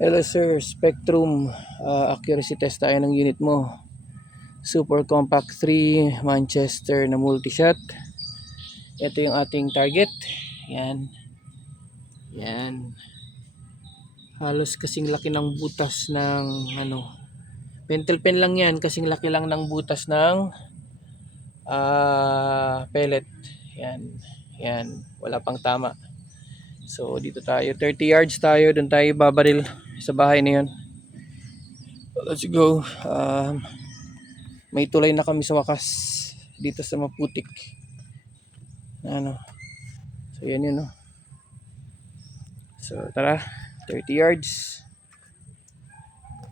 Hello sir, Spectrum accuracy test tayo ng unit mo. Super Compact 3 Manchester na multi-shot. Ito yung ating target. Yan. Yan. Halos kasing laki ng butas ng pentel pen lang yan, kasing laki lang ng butas ng pellet. Yan. Yan, wala pang tama. So dito tayo, 30 yards tayo, doon tayo babaril sa bahay na yun. Let's go. May tulay na kami sa wakas dito sa Maputik. So yan yun, no? So tara, 30 yards.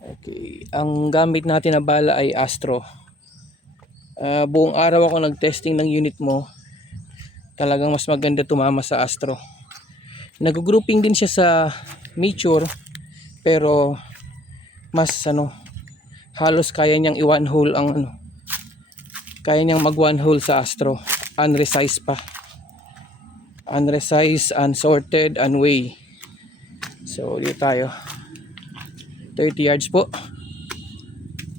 Okay, ang gamit natin na bala ay Astro. Buong araw ako nag-testing ng unit mo. Talagang mas maganda tumama sa Astro. Nag-grouping din siya sa Mature, pero mas halos kaya niyang i-one hole ang kaya niyang mag one hole sa Astro. Unresized pa. Unresized, unsorted, unweigh. So dito tayo. 30 yards po.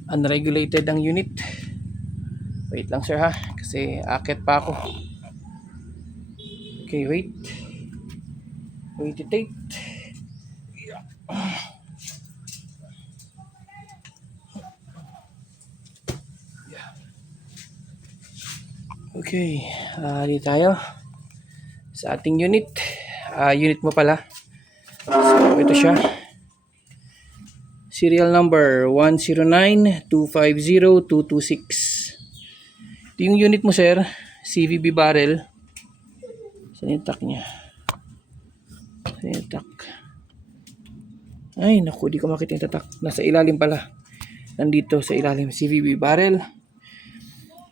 Unregulated ang unit. Wait lang sir ha, kasi akit pa ako. Okay, wait. Wait it. Okay, dito tayo sa ating unit. Unit mo pala. So ito siya. Serial number 109250226. Ito yung unit mo sir, CVB barrel. Saan yung tack niya? Saan yung tack? Ay naku, di ko makita yung tack. Nasa ilalim pala. Nandito sa ilalim, CVB barrel.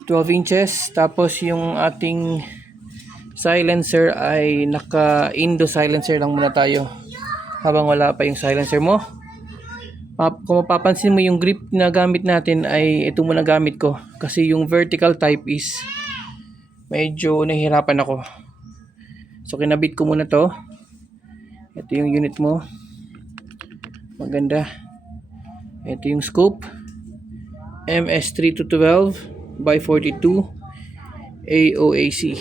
12 inches. Tapos yung ating silencer ay naka-Indo silencer lang muna tayo. Habang wala pa yung silencer mo. Kung mapapansin mo yung grip na gamit natin ay ito muna gamit ko. Kasi yung vertical type is medyo nahihirapan ako. So kinabit ko muna to. Ito yung unit mo. Maganda. Ito yung scope. MS3212 by 42 AOAC.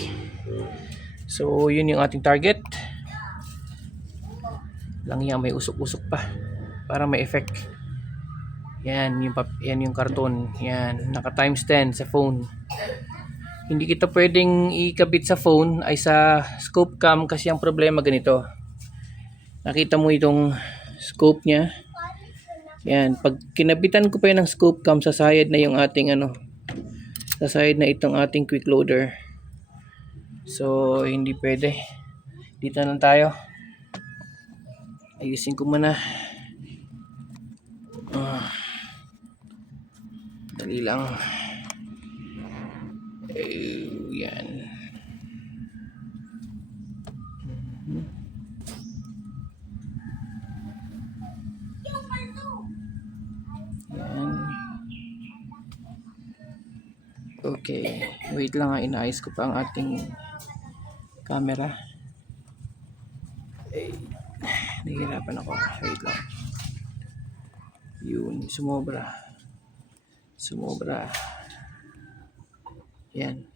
So yun yung ating target. Lang yan, may usok-usok pa para may effect. Yan yung karton. Yan, naka times 10 sa phone. Hindi kita pwedeng ikabit sa phone ay sa scope cam kasi ang problema ganito. Nakita mo itong scope niya. Yan, pag kinabitan ko pa yun ng scope cam, sasayad na yung ating sasayad na itong ating quick loader. So hindi pwede. Dito na tayo. Ayusin ko muna. Dali lang. Yan. Yan. Okay. Wait lang ha. Inaayos ko pa ang ating camera. Nahihirapan ako. Wait lang. Yun. Sumobra. Yan.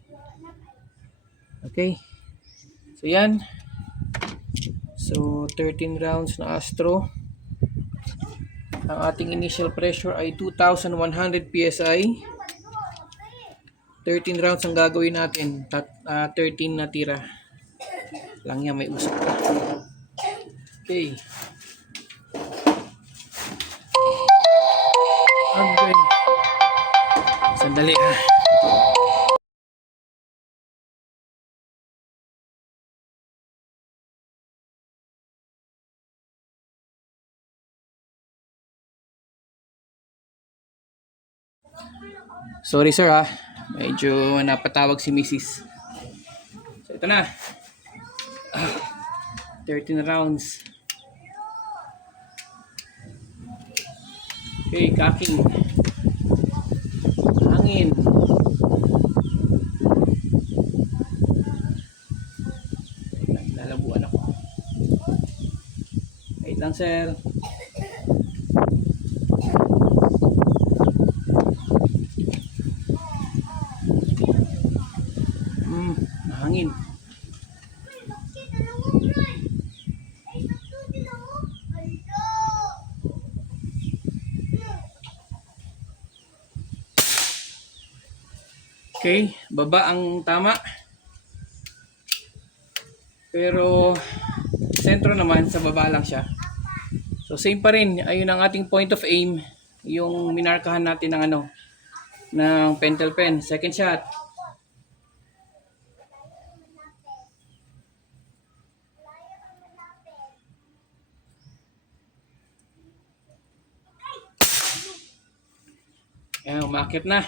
Okay. So yan. So 13 rounds na Astro. Ang ating initial pressure ay 2,100 PSI. 13 rounds ang gagawin natin. 13 na tira. Lang yan, may usok pa. Okay. Okay. Sandali ha. Sorry sir ha. Medyo napatawag si Mrs. So ito na. 13 rounds. Okay, cocking. Hangin. Lalabuan ako. Wait lang sir. Okay, baba ang tama. Pero sentro naman sa baba lang siya. So same pa rin, ayun ang ating point of aim, yung minarkahan natin ng ng pentel pen. Second shot. Ayan, umakit na.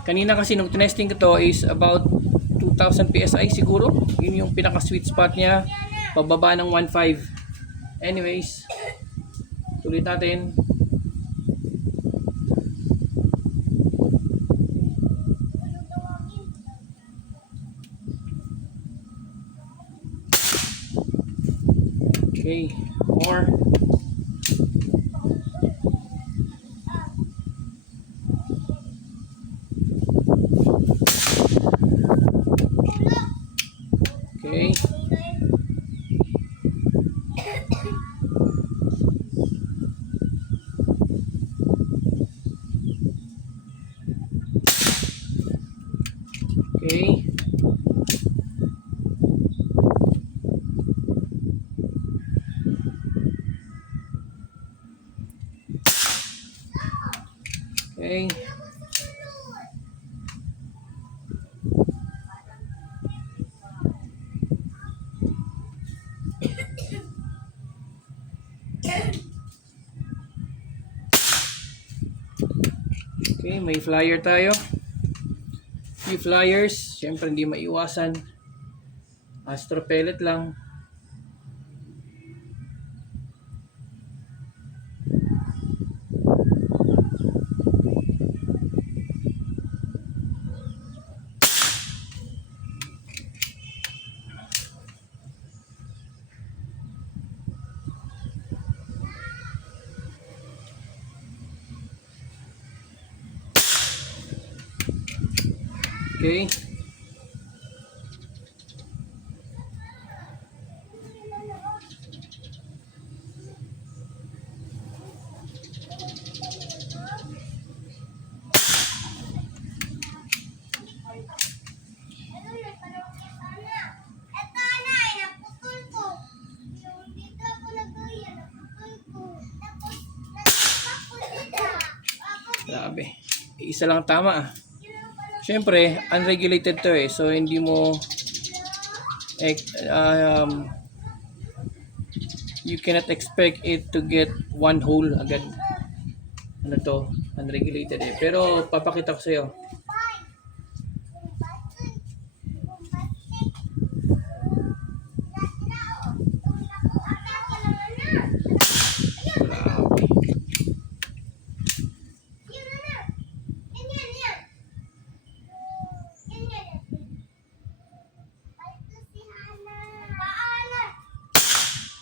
Kanina kasi nung tinesting ko to is about 2000 PSI siguro. Yun yung pinaka sweet spot niya. Pababa ng 1.5. Anyways, tuloy natin. Okay, more. Okay. Okay. Okay. Okay, may flyer tayo. Few flyers, syempre hindi maiwasan. Astro pellet lang. Okay. Grabe. Isa lang tama ah. Siyempre, unregulated to eh. So, hindi mo you cannot expect it to get one hole agad. Ano to? Unregulated eh. Pero, papakita ko sa'yo.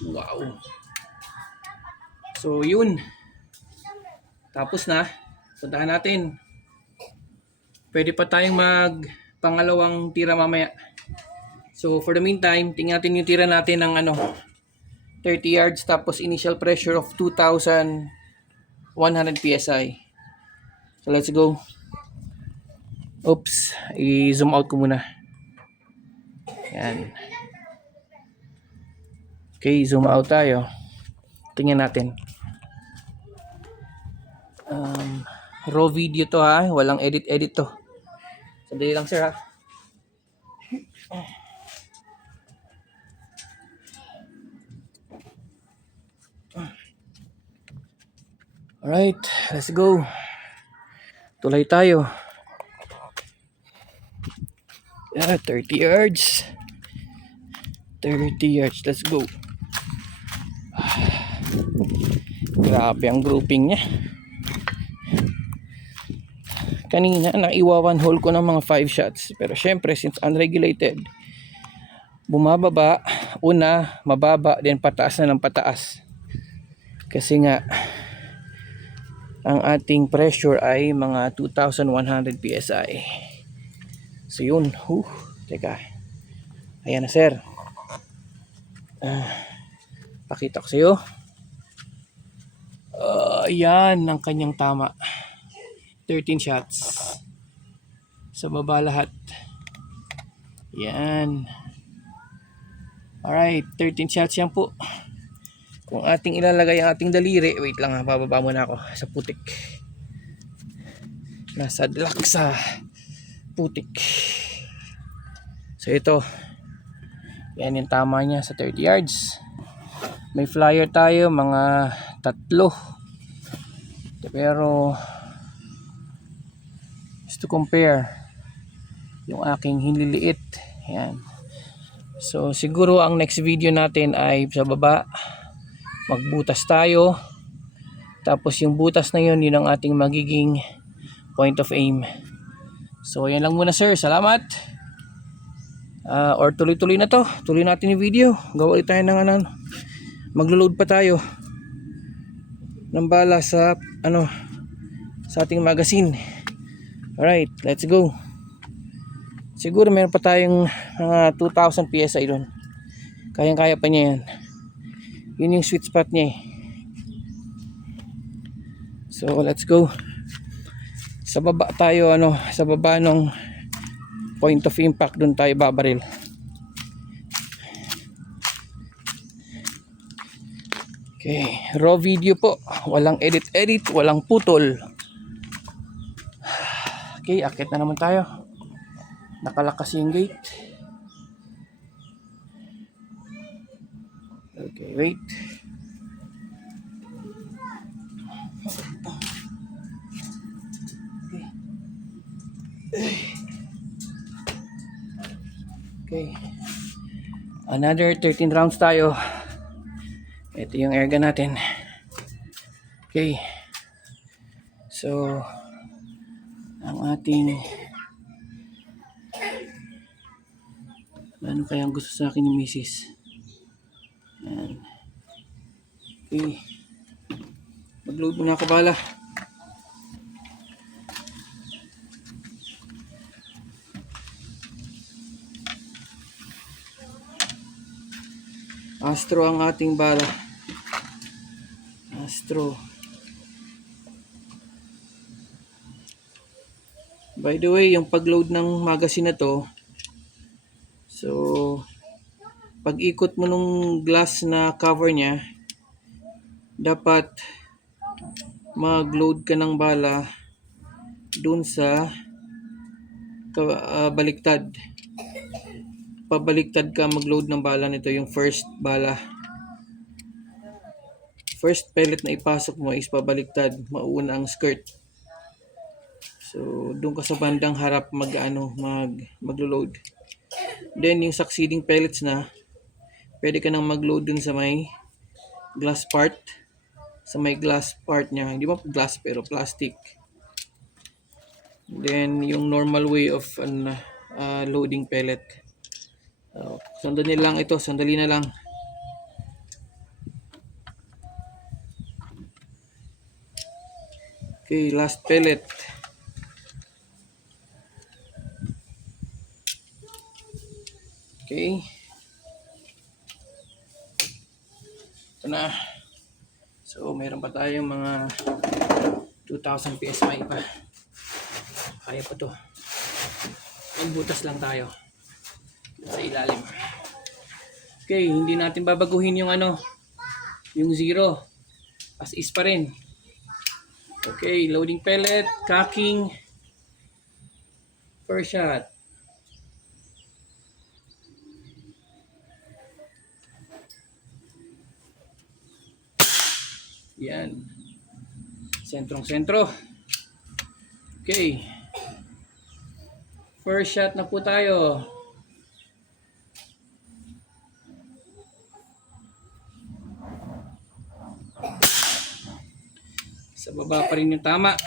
Wow. So, yun. Tapos na. Puntahan natin. Pwede pa tayong pangalawang tira mamaya. So, for the meantime, tingnan natin yung tira natin ng 30 yards tapos initial pressure of 2,100 PSI. So, let's go. Oops. I-zoom out ko muna. Yan. Okay, zoom out tayo. Tingnan natin. Raw video to ha. Walang edit to. Sandali lang sir ha. Alright, let's go. Tulay tayo. 30 yards. 30 yards. Let's go. Grabe ang grouping niya. Kanina naiwa one hole ko ng mga 5 shots. Pero syempre since unregulated, bumababa, una, mababa, then pataas na ng pataas. Kasi nga ang ating pressure ay mga 2,100 PSI. So yun, teka. Ayan na sir. Pakita ko sa iyo. Ayan ang kanyang tama. 13 shots. Sa baba lahat. Yan. Alright, 13 shots yan po. Kung ating ilalagay ang ating daliri, wait lang ha, bababa muna ako sa putik. Nasa laksa putik. So ito, yan yung tama niya sa 30 yards. May flyer tayo, mga 3. Pero just to compare yung aking hinliliit. Yan. So siguro ang next video natin ay sa baba. Magbutas tayo. Tapos yung butas na yun, yun ang ating magiging point of aim. So yan lang muna sir. Salamat. Or tuloy-tuloy na to. Tuloy natin yung video. Gawa ulit tayo ng ano. Maglo-load pa tayo ng bala sa sa ating magazine. Alright, let's go. Siguro meron pa tayong mga 2,000 PSI doon. Kayang-kaya pa niya yan. Yun yung sweet spot niya eh. So let's go. Sa baba tayo sa baba ng point of impact doon tayo babaril. Okay, raw video po. Walang edit, walang putol. Okay, akit na naman tayo. Nakalakas yung gate. Okay, wait. Okay. Another 13 rounds tayo. Ito yung airgun natin. Okay. So, ang ating ano kayang gusto sa akin ni Mrs. Ayan. Okay. Mag-load muna ako bala. Astro ang ating bala. Astro. By the way, yung pag-load ng magazine na to, so pag ikot mo nung glass na cover niya, dapat mag-load ka ng bala dun sa baliktad. Pabaliktad ka mag-load ng bala nito, yung first bala. First pellet na ipasok mo is pabaliktad, mauuna ang skirt. So doon ka sa bandang harap maglo-load. Then yung succeeding pellets na, pwede ka nang mag-load dun sa may glass part. Sa may glass part niya, hindi ba glass pero plastic. Then yung normal way of loading pellet. Sandali lang ito, sandali na lang. Okay, last pellet. Okay. Ito na. So, meron pa tayong mga 2,000 PSI pa. Kaya pa to. Magbutas lang tayo sa ilalim. Okay, hindi natin babaguhin yung yung 0. As is pa rin. Okay, loading pellet, cocking. First shot. Yan. Sentrong-sentro. Okay. First shot na po tayo. Sa baba pa rin yung tama.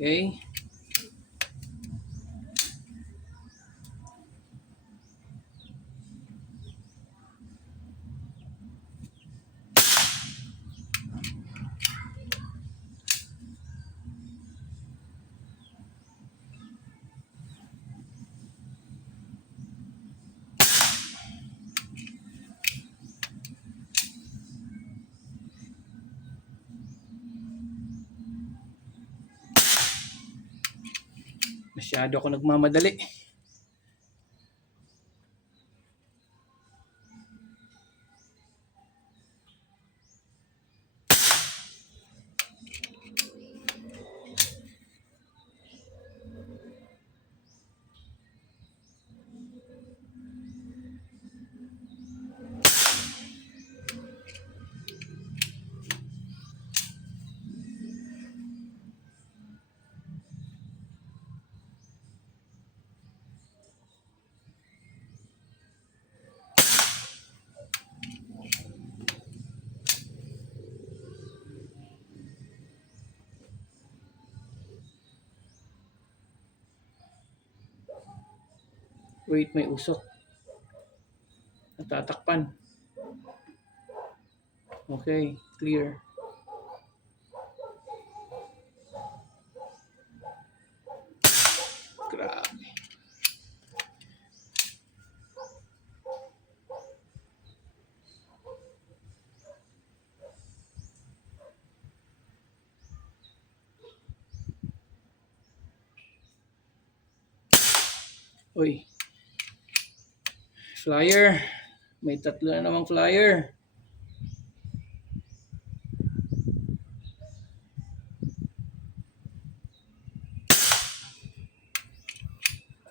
Okay. Masyado ako nagmamadali. Wait, may usok. Natatakpan. Okay, clear. Grabe. Uy. Flyer. May 3 na namang flyer.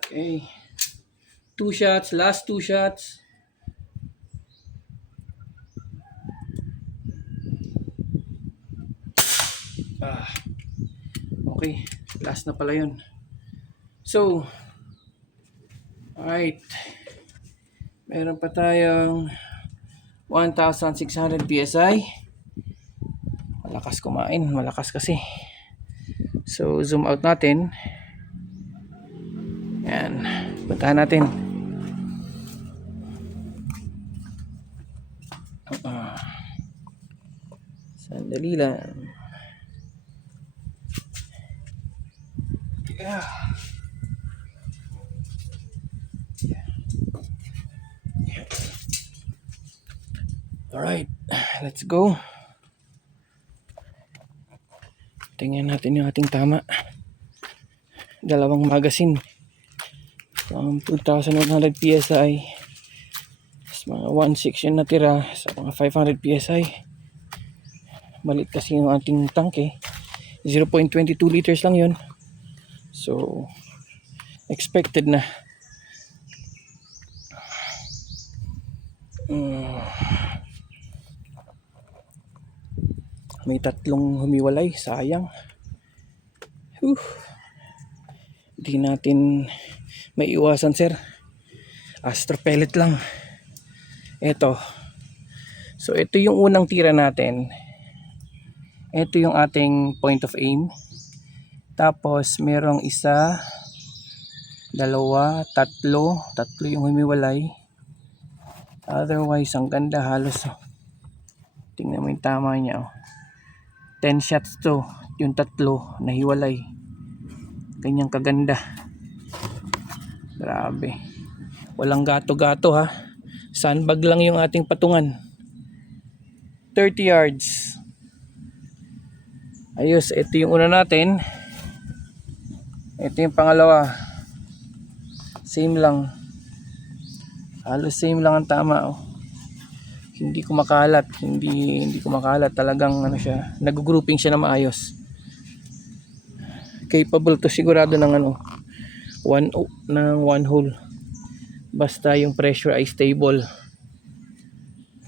Okay. 2 shots. Last 2 shots. Okay. Last na pala yun. So, alright. Meron pa tayong 1,600 PSI. Malakas kumain. Malakas kasi. So, zoom out natin. Yan. Puntahan natin. Sandali lang. Yeah. Alright, let's go. Tingnan natin yung ating tama. 2 magazine. From 2,100 PSI. Mas mga 1.6 yung natira sa mga 500 PSI. Malit kasi yung ating tank eh. 0.22 liters lang yun. So, expected na. May 3 humiwalay, sayang. Hindi natin may iwasan, sir. Astra pellet lang. Ito. So ito yung unang tira natin. Ito yung ating point of aim. Tapos merong 1, 2, 3 yung humiwalay. Otherwise ang ganda halos. Tingnan mo yung tama niya. 10 shots to, yung 3 nahiwalay. Ganyang kaganda. Grabe. Walang gato-gato ha. Sandbag lang yung ating patungan. 30 yards. Ayos, ito yung una natin. Ito yung pangalawa. Same lang. Halos same lang ang tama oh. Hindi kumakalat, hindi kumakalat, talagang ano siya, nag-grouping siya na maayos. Capable to sigurado ng one hole. Basta yung pressure ay stable.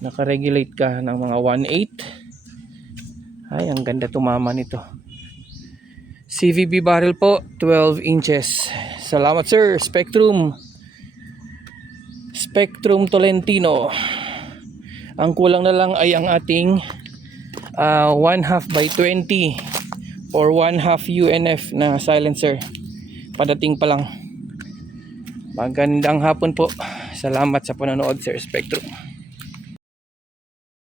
Naka-regulate ka ng mga 1.8. Ay, ang ganda tumama nito. CVB barrel po, 12 inches. Salamat sir, Spectrum Tolentino. Ang kulang na lang ay ang ating 1/2 by 20 or 1/2 UNF na silencer. Padating pa lang. Magandang hapon po. Salamat sa panonood, Sir Spectrum.